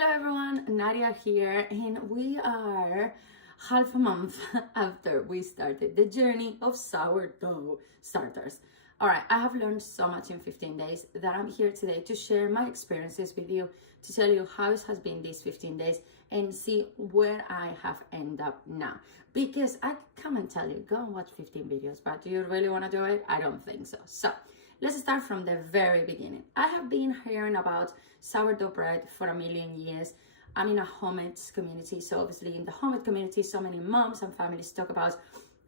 Hello everyone, Nadia here, and we are half a month after we started the journey of sourdough starters. All right, I have learned so much in 15 days that I'm here today to share my experiences with you, to tell you how it has been these 15 days and see where I have ended up now. Because I come and tell you, go and watch 15 videos, but do you really want to do it? I don't think so. So let's start from the very beginning. I have been hearing about sourdough bread for a million years. I'm in a homemade community, so obviously in the homemade community, so many moms and families talk about,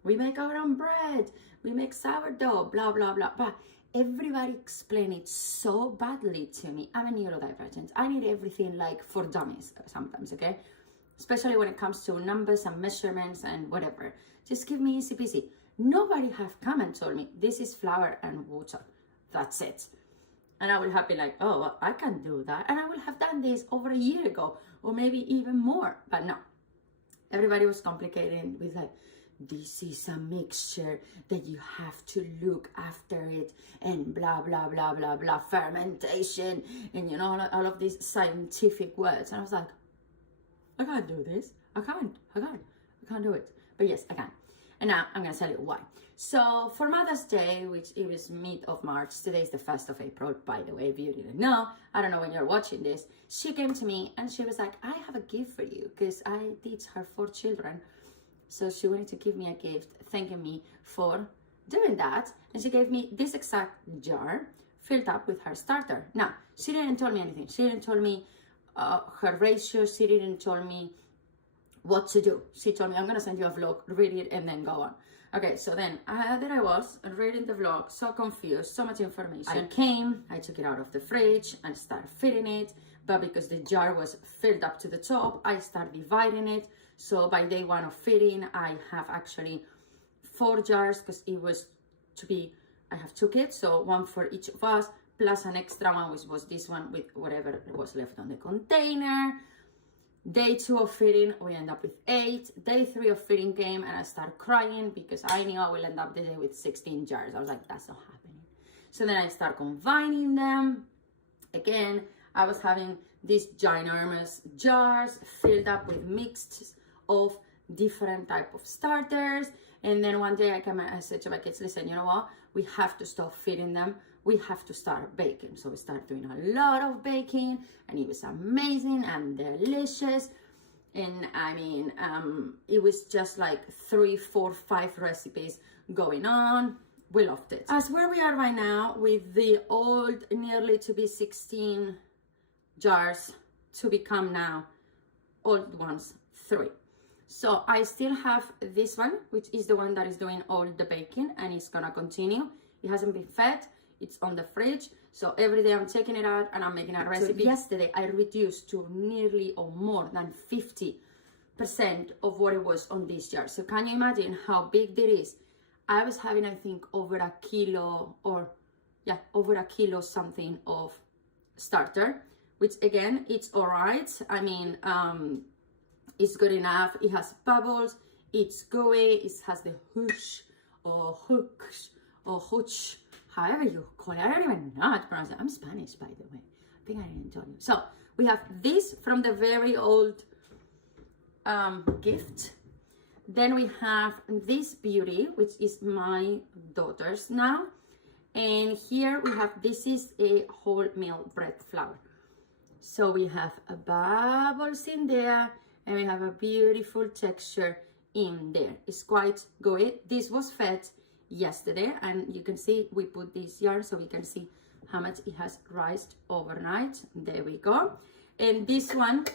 we make our own bread, we make sourdough, blah, blah, blah. But everybody explained it so badly to me. I'm a neurodivergent. I need everything like for dummies sometimes, okay? Especially when it comes to numbers and measurements and whatever. Just give me easy peasy. Nobody have come and told me, this is flour and water. That's it. And I will have been like, oh, well, I can do that. And I will have done this over a year ago, or maybe even more. But no, everybody was complicating with like, this is a mixture that you have to look after it and blah, blah, blah, blah, blah, fermentation. And you know, all of these scientific words. And I was like, I can't do this. I can't do it. But yes, I can. And now I'm going to tell you why. So for Mother's Day, which it was mid of March, today is the 1st of April, by the way, if you didn't know, I don't know when you're watching this, she came to me and she was like, I have a gift for you because I teach her 4 children. So she wanted to give me a gift, thanking me for doing that. And she gave me this exact jar filled up with her starter. Now, she didn't tell me anything. She didn't tell me her ratio. She didn't tell me what to do. She told me, I'm gonna send you a vlog, read it and then go on. Okay, so then there I was reading the vlog, so confused, so much information. I took it out of the fridge and started filling it, but because the jar was filled up to the top, I started dividing it. So by day 1 of filling, I have actually 4 jars because it was to be, I have 2 kids, so 1 for each of us, plus an extra one, which was this one with whatever was left on the container. Day 2 of feeding, we end up with 8. Day 3 of feeding came and I started crying because I knew I will end up the day with 16 jars. I was like, that's not happening. So then I start combining them. Again, I was having these ginormous jars filled up with mixed of different type of starters. And then one day I said to my kids, listen, you know what? We have to stop feeding them. We have to start baking. So we started doing a lot of baking and it was amazing and delicious. And I mean, it was just like 3, 4, 5 recipes going on. We loved it. As where we are right now with the old, nearly to be 16 jars to become now old ones 3. So I still have this one, which is the one that is doing all the baking and it's gonna continue. It hasn't been fed. It's on the fridge. So every day I'm taking it out and I'm making a recipe. So yesterday I reduced to nearly or more than 50% of what it was on this jar. So can you imagine how big this is? I was having, I think, over a kilo something of starter, which again, it's all right. I mean, it's good enough. It has bubbles, it's gooey, it has the hoosh or hooks or hooch, however you call it. I don't even know how to pronounce it. I'm Spanish, by the way. I think I didn't tell you. So we have this from the very old gift. Then we have this beauty, which is my daughter's now. And here we have, this is a wholemeal bread flour. So we have bubbles in there and we have a beautiful texture in there. It's quite gooey. This was fed yesterday and you can see we put this yarn so we can see how much it has rised overnight. There we go. And this one,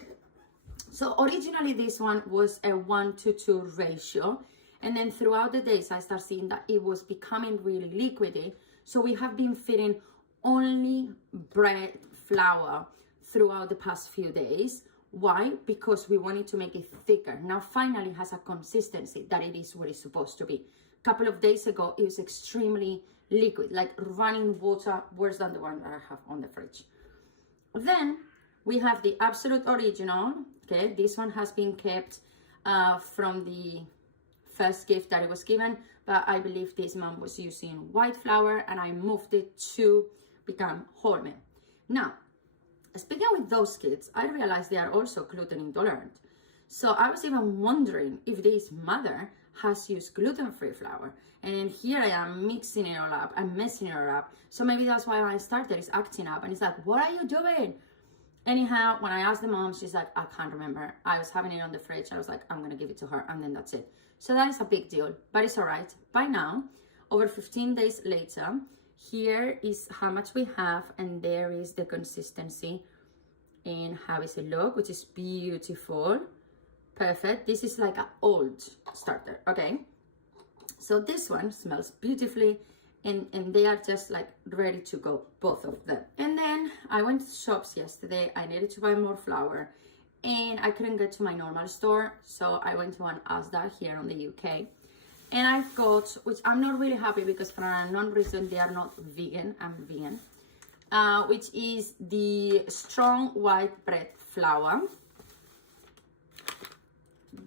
so originally this one was a 1-to-2 ratio, and then throughout the days I start seeing that it was becoming really liquidy. So we have been feeding only bread flour throughout the past few days. Why? Because we wanted to make it thicker. Now finally it has a consistency that it is what it's supposed to be. Couple of days ago it was extremely liquid, like running water, worse than the one that I have on the fridge. Then we have the absolute original. Okay, this one has been kept from the first gift that it was given, but I believe this mom was using white flour and I moved it to become wholemeal. Now Speaking with those kids, I realized they are also gluten intolerant. So I was even wondering if this mother has used gluten-free flour. And then here I am mixing it all up, I'm messing it all up. So maybe that's why my starter is acting up. And it's like, what are you doing? Anyhow, when I asked the mom, she's like, I can't remember. I was having it on the fridge. I was like, I'm gonna give it to her, and then that's it. So that is a big deal, but it's all right. By now, over 15 days later, here is how much we have, and there is the consistency and how does it look, which is beautiful. Perfect. This is like an old starter, okay? So this one smells beautifully, and they are just like ready to go, both of them. And then I went to shops yesterday. I needed to buy more flour, and I couldn't get to my normal store, so I went to an Asda here in the UK. And I've got, which I'm not really happy because for an unknown reason they are not vegan, I'm vegan, which is the strong white bread flour,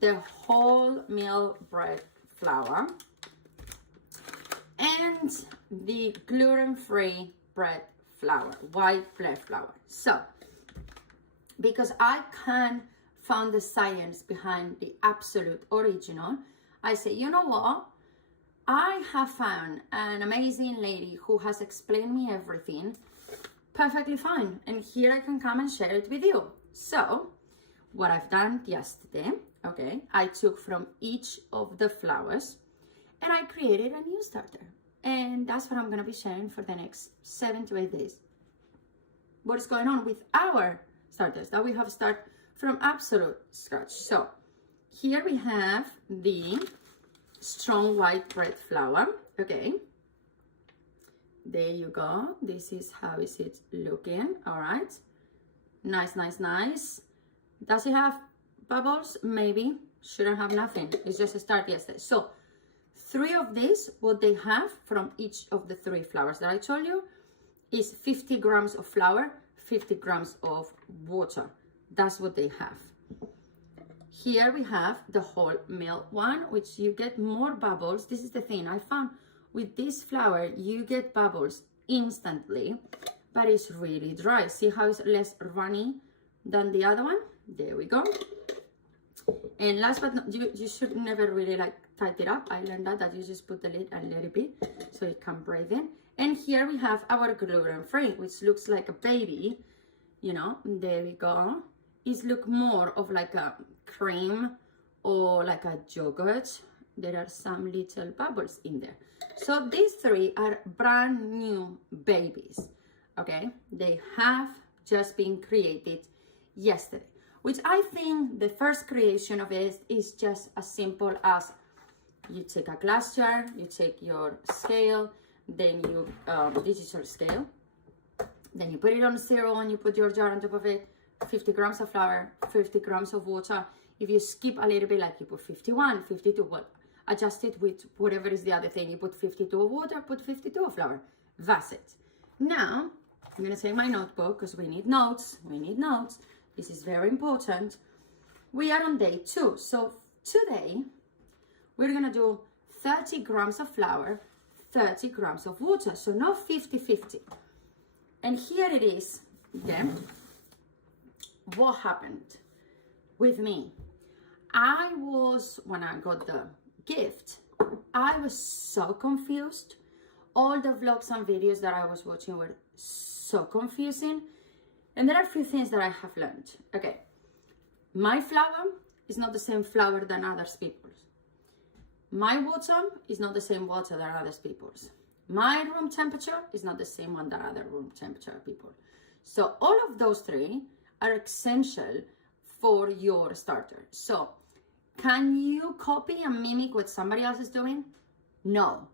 the wholemeal bread flour, and the gluten-free bread flour, white bread flour. So, because I can't find the science behind the absolute original, I say, you know what? I have found an amazing lady who has explained me everything perfectly fine. And here I can come and share it with you. So, what I've done yesterday, okay, I took from each of the flours and I created a new starter. And that's what I'm gonna be sharing for the next 7 to 8 days. What is going on with our starters that we have started from absolute scratch. So here we have the strong white bread flour, okay, there you go. This is how is it looking. All right, nice, nice, nice. Does it have bubbles? Maybe. Shouldn't have nothing. It's just a start yesterday. So 3 of these, what they have from each of the 3 flours that I told you is 50 grams of flour, 50 grams of water. That's what they have. Here we have the wholemeal one, which you get more bubbles. This is the thing I found with this flour, you get bubbles instantly, but it's really dry. See how it's less runny than the other one? There we go. And last but not, you should never really like tight it up. I learned that you just put the lid and let it be so it can breathe in. And here we have our gluten-free, which looks like a baby, you know, there we go. It look more of like a cream or like a yogurt. There are some little bubbles in there. So these 3 are brand new babies, okay? They have just been created yesterday, which I think the first creation of it is just as simple as you take a glass jar, you take your scale, then you, digital scale, then you put it on 0 and you put your jar on top of it, 50 grams of flour, 50 grams of water. If you skip a little bit, like you put 51, 52, well, adjust it with whatever is the other thing. You put 52 of water, put 52 of flour. That's it. Now, I'm gonna take my notebook because we need notes. This is very important. We are on day 2. So today, we're gonna do 30 grams of flour, 30 grams of water. So not 50-50. And here it is, okay? What happened with me? I was, when I got the gift, I was so confused. All the vlogs and videos that I was watching were so confusing. And there are a few things that I have learned. Okay, my flour is not the same flour than others people's. My water is not the same water than others people's. My room temperature is not the same one than other room temperature people. So all of those 3 are essential for your starter. So can you copy and mimic what somebody else is doing? No.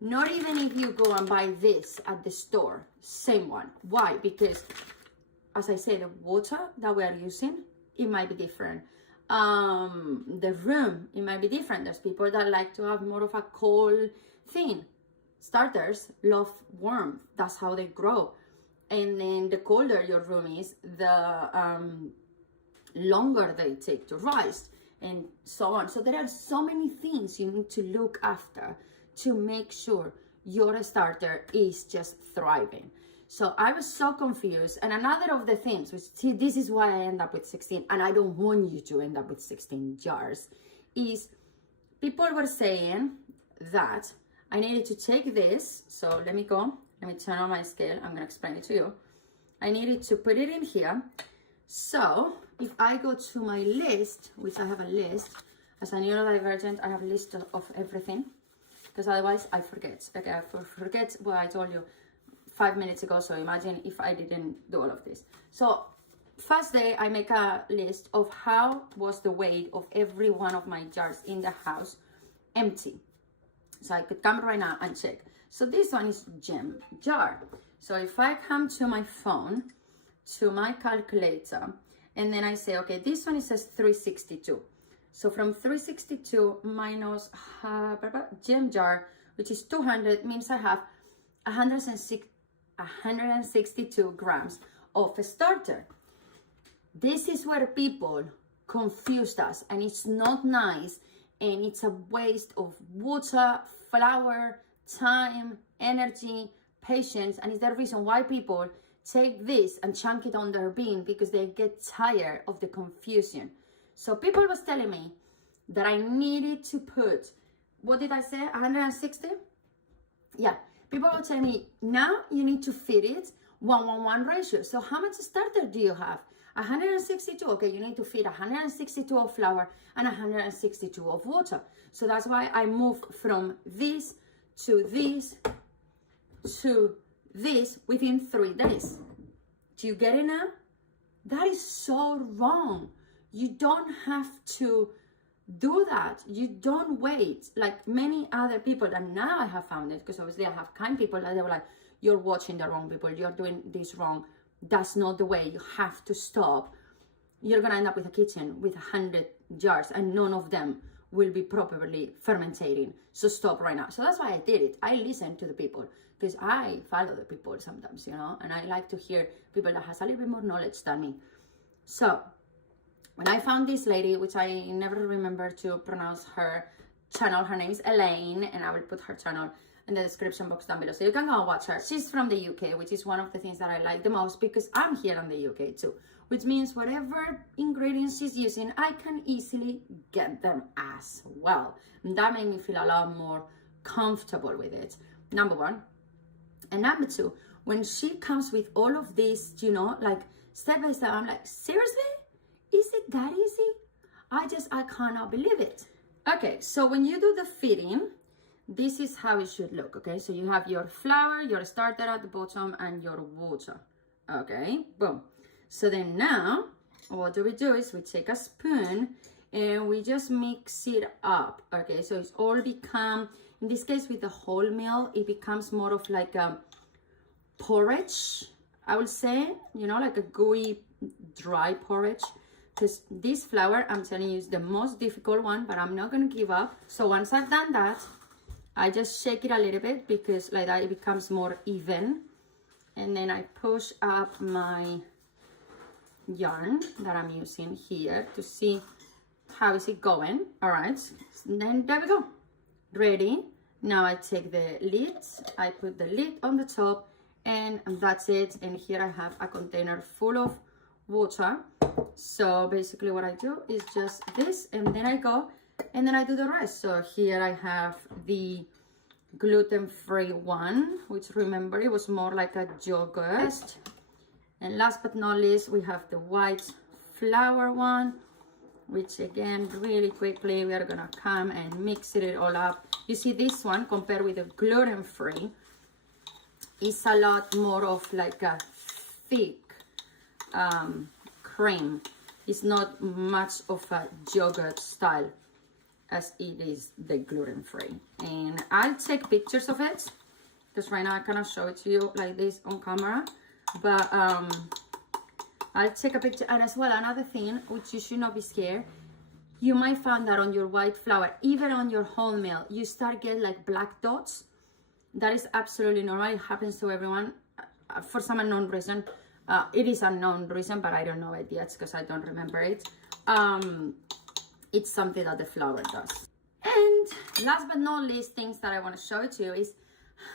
Not even if you go and buy this at the store, same one. Why? Because, as I say, the water that we are using, it might be different. The room, it might be different. There's people that like to have more of a cold thing. Starters love warmth. That's how they grow. And then the colder your room is, the longer they take to rise, and so on. So there are so many things you need to look after to make sure your starter is just thriving. So I was so confused. And another of the things, which see, this is why I end up with 16, and I don't want you to end up with 16 jars, is people were saying that I needed to take this. So let me turn on my scale. I'm gonna explain it to you. I needed to put it in here. So if I go to my list, which I have a list, as a neurodivergent, I have a list of everything, because otherwise I forget. Okay, I forget what I told you 5 minutes ago. So imagine if I didn't do all of this. So first day, I make a list of how was the weight of every one of my jars in the house empty. So I could come right now and check. So this one is gem jar. So if I come to my phone, to my calculator, and then I say, okay, this one, it says 362. So from 362 minus gem jar, which is 200, means I have 162 grams of a starter. This is where people confused us, and it's not nice, and it's a waste of water, flour, time, energy, patience, and it's the reason why people take this and chunk it on their bean, because they get tired of the confusion. So people was telling me that I needed to put, what did I say, 160? Yeah, people were telling me, now you need to feed it 1:1 ratio. So how much starter do you have? 162. Okay, you need to feed 162 of flour and 162 of water. So that's why I moved from this to this to this within 3 days. Do you get it now? That is so wrong. You don't have to do that. You don't wait like many other people. And now I have found it, because obviously I have kind people that they were like, you're watching the wrong people, you're doing this wrong. That's not the way. You have to stop. You're gonna end up with a kitchen with 100 jars, and none of them will be properly fermentating. So stop right now. So that's why I did it. I listened to the people, because I follow the people sometimes, you know, and I like to hear people that has a little bit more knowledge than me. So when I found this lady, which I never remember to pronounce her channel, her name is Elaine, and I will put her channel in the description box down below, so you can go and watch her. She's from the UK, which is one of the things that I like the most, because I'm here in the UK too, which means whatever ingredients she's using, I can easily get them as well. And that made me feel a lot more comfortable with it, number one. And number two, when she comes with all of this, you know, like step by step, I'm like, seriously? Is it that easy? I cannot believe it. Okay, so when you do the feeding, this is how it should look, okay? So you have your flour, your starter at the bottom, and your water, okay? Boom. So then now, what do? Is we take a spoon and we just mix it up, okay? So it's all become, in this case with the wholemeal, it becomes more of like a porridge, I would say, you know, like a gooey, dry porridge. Because this flour, I'm telling you, is the most difficult one, but I'm not gonna give up. So once I've done that, I just shake it a little bit, because like that it becomes more even. And then I push up my yarn that I'm using here to see how is it going. All right, and then there we go, ready. Now I take the lid, I put the lid on the top, and that's it. And here I have a container full of water. So basically what I do is just this, and then I go and then I do the rest. So here I have the gluten-free one, which, remember, it was more like a yogurt. And last but not least, we have the white flour one, which again, really quickly, we are gonna come and mix it all up. You see, this one compared with the gluten-free is a lot more of like a thick cream. It's not much of a yogurt style as it is the gluten-free. And I'll take pictures of it, because right now I cannot show it to you like this on camera, but I'll take a picture. And as well, another thing which you should not be scared, you might find that on your white flour, even on your wholemeal, you start getting like black dots. That is absolutely normal. It happens to everyone for some unknown reason. It is unknown reason, but I don't know it yet because I don't remember it. It's something that the flour does. And last but not least, things that I want to show it to you is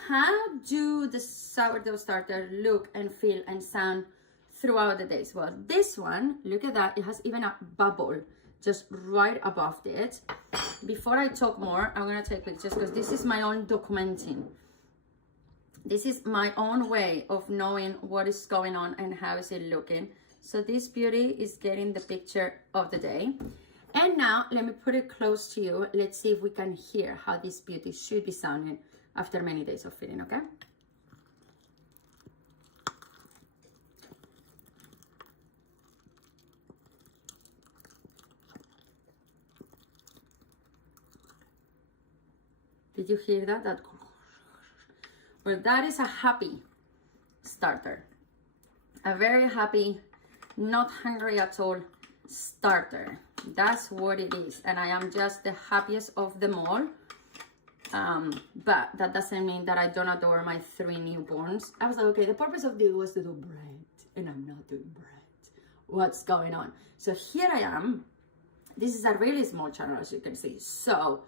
How do the sourdough starter look and feel and sound throughout the days? Well, this one, look at that, it has even a bubble just right above it. Before I talk more, I'm gonna take pictures because this is my own documenting. This is my own way of knowing what is going on and how is it looking. So this beauty is getting the picture of the day. And now let me put it close to you. Let's see if we can hear how this beauty should be sounding after many days of feeding, okay? Did you hear that? Well, that is a happy starter. A very happy, not hungry at all starter. That's what it is. And I am just the happiest of them all. But that doesn't mean that I don't adore my 3 newborns. I was like, okay, the purpose of this was to do bread. And I'm not doing bread. What's going on? So here I am. This is a really small channel, as you can see. So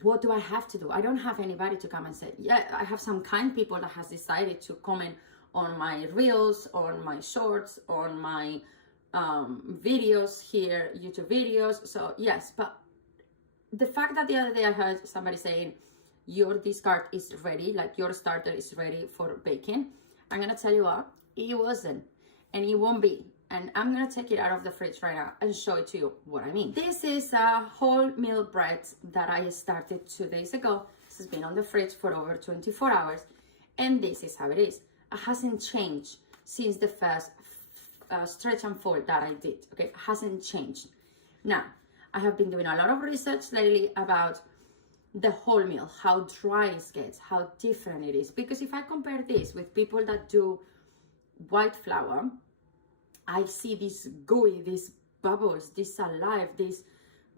what do I have to do? I don't have anybody to come and say, yeah, I have some kind people that has decided to comment on my reels, on my shorts, on my videos here, YouTube videos. So yes, but the fact that the other day I heard somebody saying, your discard is ready, like your starter is ready for baking. I'm gonna tell you what, it wasn't, and it won't be. And I'm gonna take it out of the fridge right now and show it to you what I mean. This is a wholemeal bread that I started 2 days ago. This has been on the fridge for over 24 hours. And this is how it is. It hasn't changed since the first stretch and fold that I did, okay? It hasn't changed. Now, I have been doing a lot of research lately about the wholemeal, how dry it gets, how different it is. Because if I compare this with people that do white flour, I see this gooey, these bubbles, this alive, this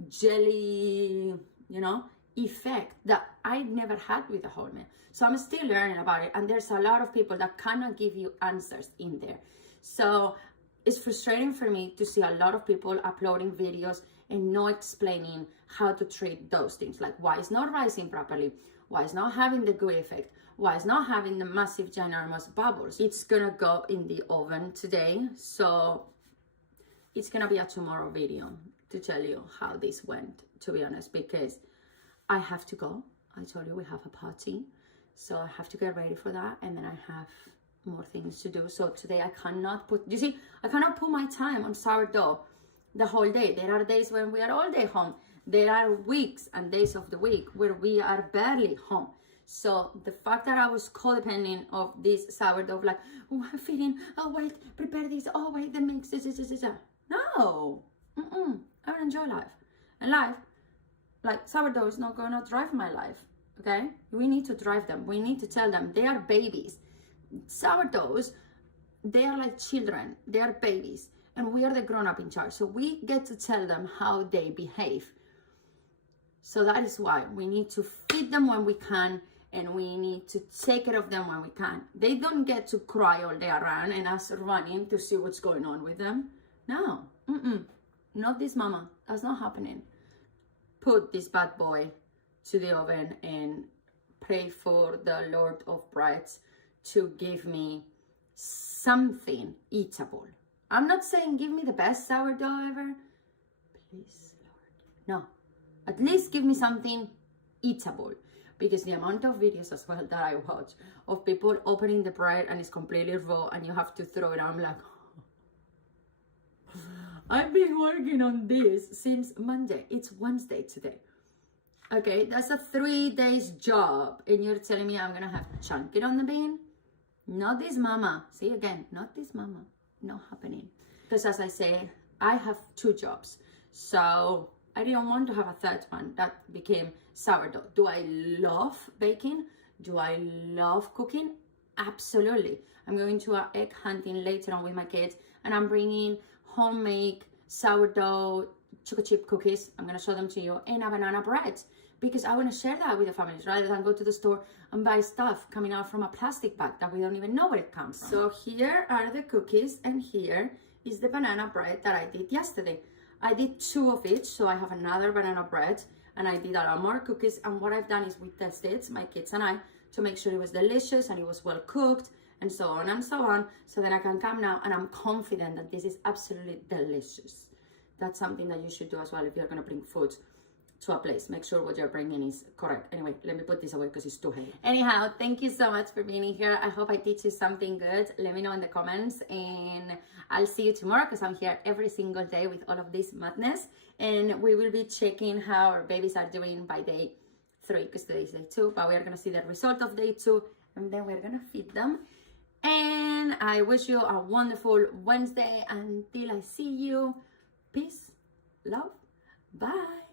jelly, you know, effect that I never had with the wholemeal. So I'm still learning about it. And there's a lot of people that cannot give you answers in there. So it's frustrating for me to see a lot of people uploading videos and not explaining how to treat those things. Like why it's not rising properly, why it's not having the gooey effect, why it's not having the massive ginormous bubbles. It's gonna go in the oven today, so it's gonna be a tomorrow video to tell you how this went, to be honest, because I have to go. I told you we have a party, so I have to get ready for that, and then I have more things to do. So today I cannot put, you see, I cannot put my time on sourdough the whole day. There are days when we are all day home. There are weeks and days of the week where we are barely home. So the fact that I was codependent of this sourdough, like, oh, I'm feeding, oh wait, prepare this, oh wait, that makes this. No, I don't enjoy life. And life, like sourdough is not gonna drive my life, okay? We need to drive them. We need to tell them they are babies. Sourdoughs, they are like children, they are babies. And we are the grown-up in charge. So we get to tell them how they behave. So that is why we need to feed them when we can, and we need to take care of them when we can. They don't get to cry all day around and us running to see what's going on with them. No, not this mama. That's not happening. Put this bad boy to the oven and pray for the Lord of Breads to give me something eatable. I'm not saying give me the best sourdough ever. Please, Lord. No. At least give me something eatable. Because the amount of videos as well that I watch of people opening the bread and it's completely raw and you have to throw it out, I'm like, I've been working on this since Monday. It's Wednesday today. Okay, that's a 3 days job. And you're telling me I'm going to have to chunk it on the bean? Not this mama. See again, not this mama. Not happening. Because as I say, I have 2 jobs. So I didn't want to have a third one that became sourdough. Do I love baking? Do I love cooking? Absolutely. I'm going to an egg hunting later on with my kids, and I'm bringing homemade sourdough chocolate chip cookies. I'm going to show them to you, and a banana bread, because I want to share that with the families rather than go to the store and buy stuff coming out from a plastic bag that we don't even know where it comes from. So here are the cookies, and here is the banana bread that I did yesterday. I did 2 of each, so I have another banana bread. and I did a lot more cookies. And what I've done is we tested, my kids and I, to make sure it was delicious and it was well cooked, and so on and so on, so that I can come now and I'm confident that this is absolutely delicious. That's something that you should do as well if you're gonna bring food to a place. Make sure what you're bringing is correct. Anyway, let me put this away because it's too heavy. Anyhow, thank you so much for being here. I hope I teach you something good. Let me know in the comments, and I'll see you tomorrow because I'm here every single day with all of this madness, and we will be checking how our babies are doing by day 3 because today is day 2, but we are gonna see the result of day 2, and then we're gonna feed them. And I wish you a wonderful Wednesday. Until I see you, peace, love, bye.